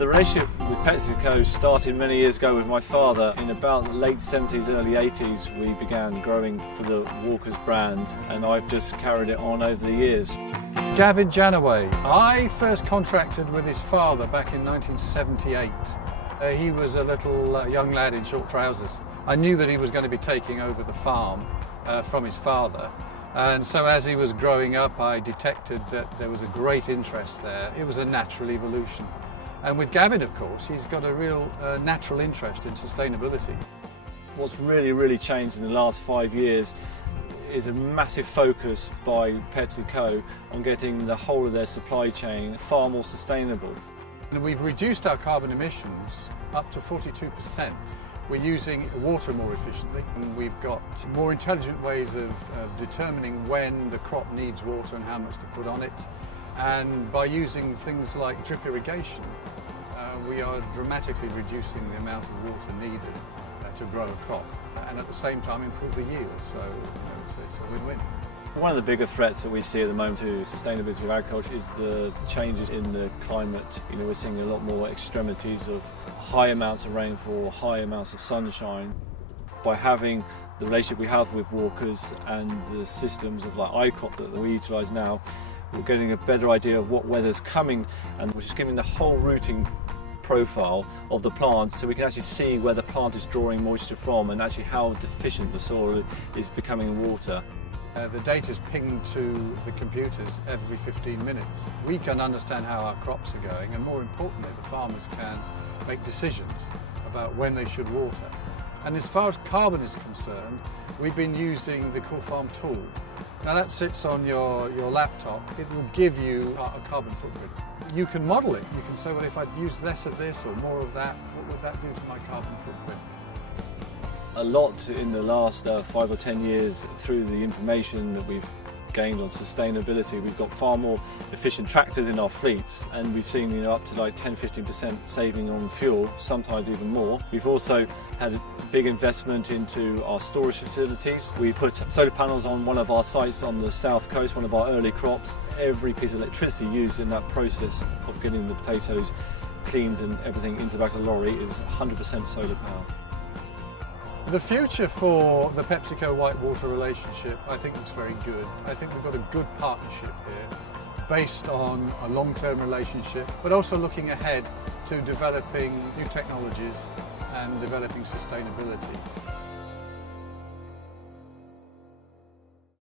The relationship with PepsiCo started many years ago with my father. In about the late 70s, early 80s, we began growing for the Walker's brand, and I've just carried it on over the years. Gavin Janaway. I first contracted with his father back in 1978. He was a little young lad in short trousers. I knew that he was going to be taking over the farm from his father. And so as he was growing up, I detected that there was a great interest there. It was a natural evolution. And with Gavin, of course, he's got a real natural interest in sustainability. What's really changed in the last 5 years is a massive focus by PepsiCo on getting the whole of their supply chain far more sustainable. And we've reduced our carbon emissions up to 42%. We're using water more efficiently, and we've got more intelligent ways of determining when the crop needs water and how much to put on it. And by using things like drip irrigation, we are dramatically reducing the amount of water needed to grow a crop, and at the same time improve the yield. So it's a win-win. One of the bigger threats that we see at the moment to sustainability of agriculture is the changes in the climate. We're seeing a lot more extremities of high amounts of rainfall, high amounts of sunshine. By having the relationship we have with Walkers and the systems of like ICOP that we utilise now, we're getting a better idea of what weather's coming, and we're just giving the whole rooting profile of the plant, so we can actually see where the plant is drawing moisture from and actually how deficient the soil is becoming in water. The data is pinged to the computers every 15 minutes. We can understand how our crops are going, and more importantly, the farmers can make decisions about when they should water. And as far as carbon is concerned, we've been using the Core Farm tool. Now that sits on your laptop. It will give you a carbon footprint. You can model it. You can say, well, if I'd use less of this or more of that, what would that do to my carbon footprint? A lot in the last 5 or 10 years through the information that we've gained on sustainability. We've got far more efficient tractors in our fleets, and we've seen up to like 10–15% saving on fuel, sometimes even more. We've also had a big investment into our storage facilities. We put solar panels on one of our sites on the south coast, one of our early crops. Every piece of electricity used in that process of getting the potatoes cleaned and everything into the back of the lorry is 100% solar power. The future for the PepsiCo-Whitewater relationship, I think, looks very good. I think we've got a good partnership here, based on a long-term relationship, but also looking ahead to developing new technologies and developing sustainability.